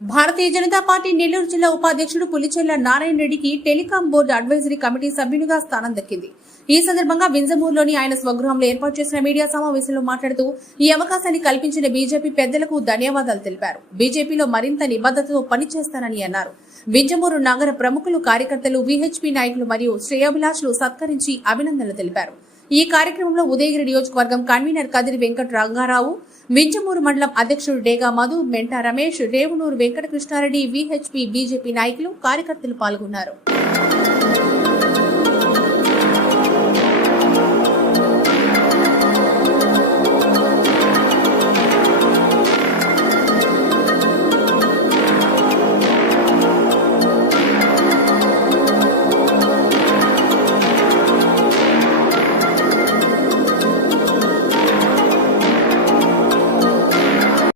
Bharatiya Janata party Nellore జిల్లా ఉపాధ్యక్షుడు పులిచెల్ల నారాయణ రెడ్డికి టెలికాం బోర్డు అడ్వైజరీ కమిటీ సభ్యునిగా స్థానం దక్కింది. ఈ సందర్భంగా వింజమూరులోని ఆయన స్వగృహంలో ఏర్పాటు చేసిన మీడియా సమావేశంలో మాట్లాడుతూ ఈ అవకాశాన్ని కల్పించిన బీజేపీ పెద్దలకు ధన్యవాదాలు తెలిపారు. బీజేపీలో మరింత నిబద్దతతో పనిచేస్తానని అన్నారు. వింజమూరు నగర ప్రముఖులు కార్యకర్తలు వీహెచ్పీ నాయకులు మరియు శ్రేయాభిలాషులు సత్కరించి అభినందనలు తెలిపారు. ఈ కార్యక్రమంలో ఉదయగిరి నియోజకవర్గం కన్వీనర్ కదిరి వెంకట రంగారావు వింజమూరు మండలం అధ్యక్షుడు డేగా మధు మెంటా రమేష్ రేవునూరు వెంకటకృష్ణారెడ్డి విహెచ్పి బీజేపీ నాయకులు కార్యకర్తలు పాల్గొన్నారు.